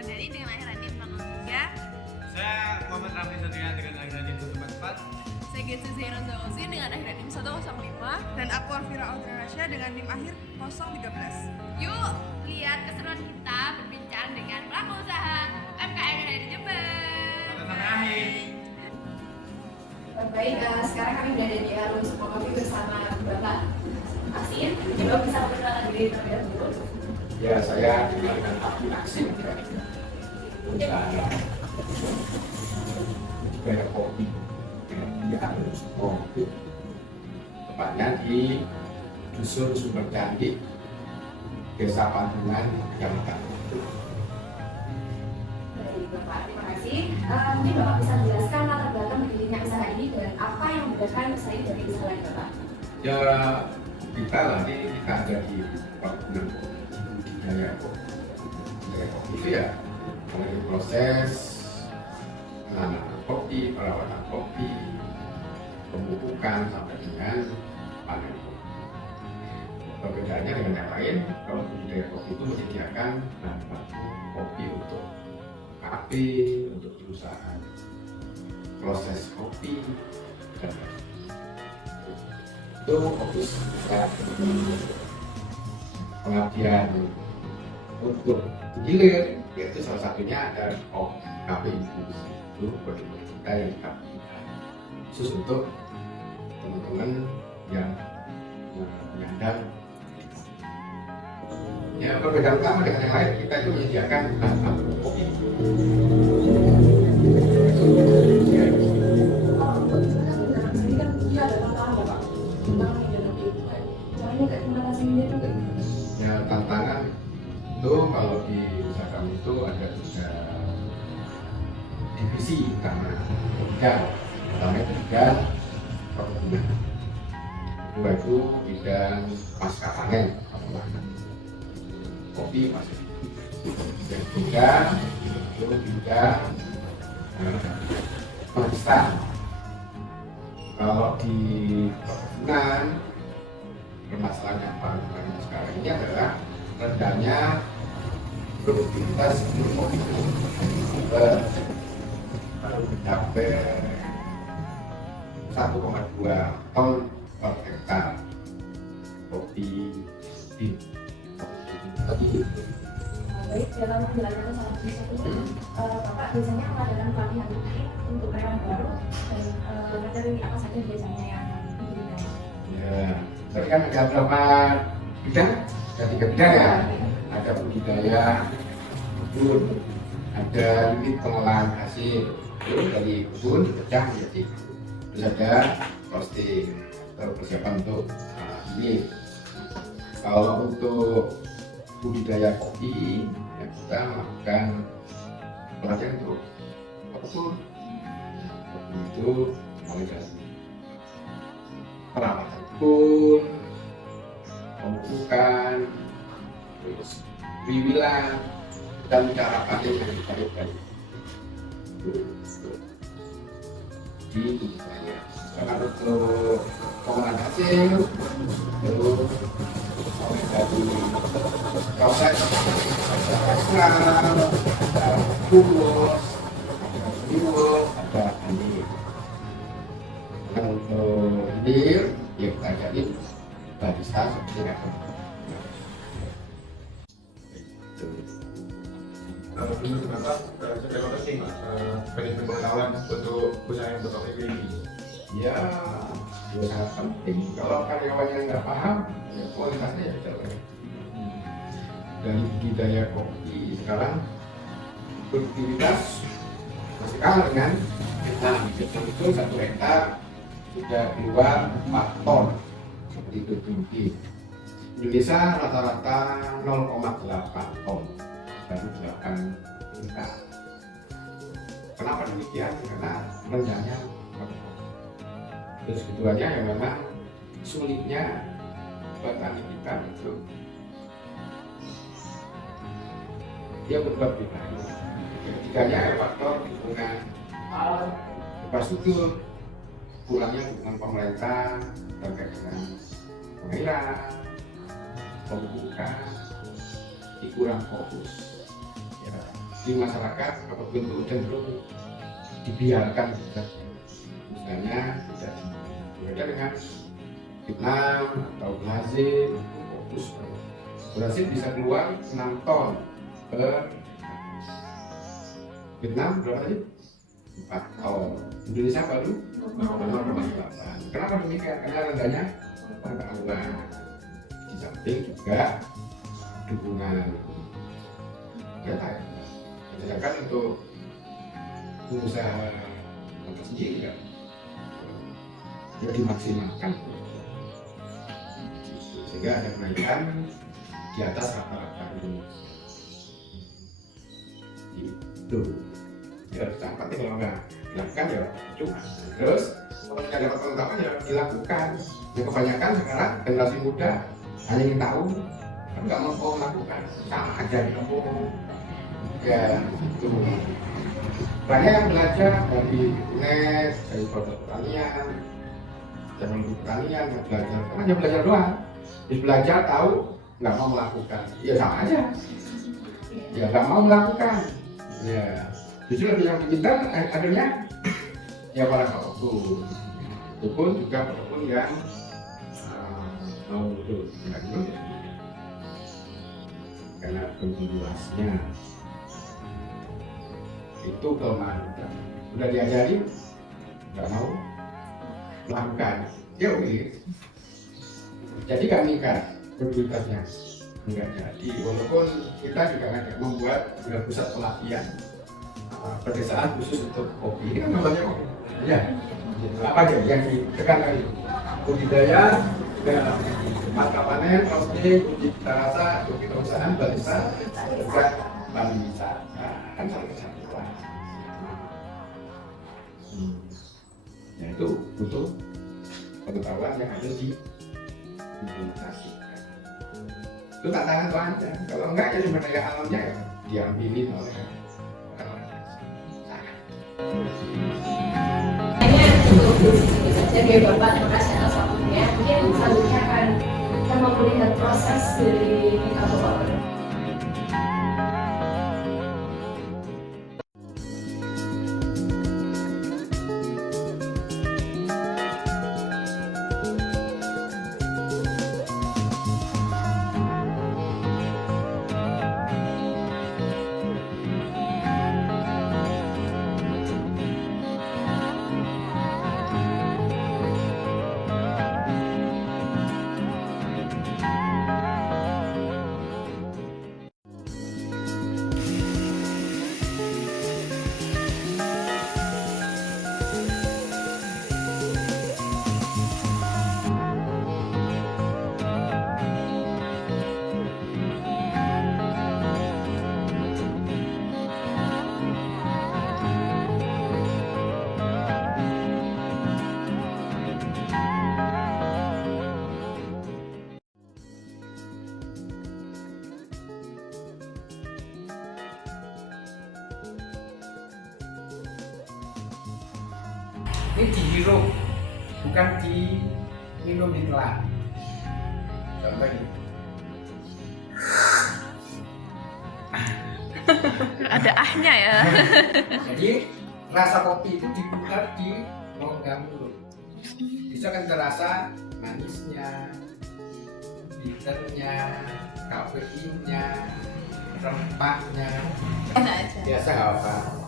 Ramadhani dengan lahiran NIM 03. Saya Muhammad Raffi Satria dengan lahiran NIM 144. Saya Gensi Zairan Zawuzi dengan lahiran NIM 105. Dan aku Alvira Audranasya dengan NIM akhir 013. Yuk, lihat keseruan kita berbincang dengan pelaku usaha UMKM yang ada di Jember. Sampai akhir. Baik, sekarang kami berada di Arum Kopi bersama Bapak Aksin. Coba bisa memperkenalkan diri terlebih dahulu. Ya, saya dengan Abdi Aksin dari usaha kedai kopi di Arum Kopi, tepatnya di Dusun Sumber Cantik, Desa Pandungan, Kecamatan. Baik, Bapak, terima kasih. Mungkin Bapak bisa menjelaskan latar belakang berdirinya usaha ini dan apa yang membedakan usaha ini dari usaha lain, Bapak? Ya, kita ada di perkebunan budidaya kopi. Budidaya kopi itu ya mulai proses penanaman kopi, perawatan kopi, pemupukan sampai dengan panen kopi. Perbedaannya dengan yang lain, kalau budidaya kopi itu menyediakan bahan baku kopi untuk kafe, untuk perusahaan proses kopi dan itu fokus kita pengabdian untuk hilir, yaitu salah satunya ada kafe industri itu produk kita yang kita khusus untuk teman-teman yang menyandang. Ya, perbedaan utama dengan yang lain, kita itu menyediakan bahan baku kopi. Ya, tantangan itu kalau di usaha kami itu ada 3 divisi utama. Pertama itu bidang perkebunan, kedua itu bidang pasca panen kopi masih, yang ketiga itu bidang barista. Kalau di perkebunan, permasalahan yang paling banyak sekarang ini adalah rendahnya produktivitas kopi, baru mencapai 1,2 ton per hektar kopi di Baik, dalam menjalankan usaha bisnis ini, Bapak biasanya mengadakan pelatihan rutin untuk karyawan baru dan materi apa saja biasanya yang diberikan? Ya, tadi kan ada berapa bidang? Ada 3 bidang ya. Ada budidaya kebun, ada unit pengolahan hasil dari kebun dipecah menjadi, terus ada roasting atau persiapan untuk ini. Kalau untuk budidaya kopi, ya kita melakukan pelatihan untuk kebun. Kebun itu mulai dari perawatan kebun, pemupukan, terus bibilan, dan cara panen yang baik-baik. Di budidaya. Karena untuk pengolahan hasil, terus mulai dari proses ekstrak, ada bungkus, ada bungkus, ada ini. Nah, untuk hilir, ya kita ajarin barista seperti apa. Menurut Bapak, seberapa penting manajemen pengenalan untuk usaha yang bertopik ini? Ya, sangat penting. Kalau karyawannya nggak paham, ya kualitasnya ya jelek. Dari budidaya kopi sekarang produktivitas masih kalah dengan Vietnam. Vietnam itu 1 hektar sudah keluar 4 ton seperti itu tinggi. Indonesia rata-rata 0,8 ton, baru 8 hektar. Kenapa demikian? Karena rendahnya terus keduanya yang memang sulitnya petani kita itu dia berbuat beda. Ketiganya ya faktor lingkungan, infrastruktur, kurangnya dukungan pemerintah terkait dengan pengairan, pemupukan, kurang fokus. Ya, di masyarakat apapun itu cenderung dibiarkan saja. Misalnya tidak berbeda dengan Vietnam atau Brazil. Brazil bisa keluar 6 ton per Vietnam berapa tadi? 4 ton. Indonesia baru 0,8. Kenapa demikian? Karena rendahnya pengetahuan. Di samping juga dukungan data. Sedangkan untuk pengusaha itu sendiri ya dimaksimalkan sehingga ada kenaikan di atas rata-rata itu ya harus catat kalau nggak dilakukan ya cuma terus kalau tidak dapat pengetahuan ya dilakukan yang kebanyakan sekarang generasi muda hanya ingin tahu tapi nggak mau melakukan sama aja gitu ya itu banyak yang belajar dari net dari produk pertanian dari pertanian belajar hanya belajar doang terus belajar tahu nggak mau melakukan ya sama aja ya nggak mau melakukan ya justru yang diminta akhirnya ya para pelaku itu pun juga pelaku yang mau itu nggak gitu karena begitu luasnya itu kelemahan kita udah diajari nggak mau melakukan ya begitu jadi kami kan prioritasnya enggak jadi walaupun kita juga ada membuat pusat pelatihan pedesaan khusus untuk kopi ini kan namanya kopi ya apa aja yang ditekankan itu budidaya pasca panen roasting uji cita rasa uji perusahaan barista juga pariwisata kan salah kesatuan ya itu butuh pengetahuan yang ada di implementasi itu tantangan tuh aja kalau enggak ya sumber daya alamnya ya diambilin oleh orang Jadi Bapak, terima kasih atas waktunya. Mungkin selanjutnya akan kita mau melihat proses dari Bapak. ini dihirup bukan diminum ditelan contoh ini Ada ahnya ya. jadi rasa kopi itu diputar di rongga mulut bisa kan terasa manisnya bitternya kafeinnya rempahnya biasa nggak apa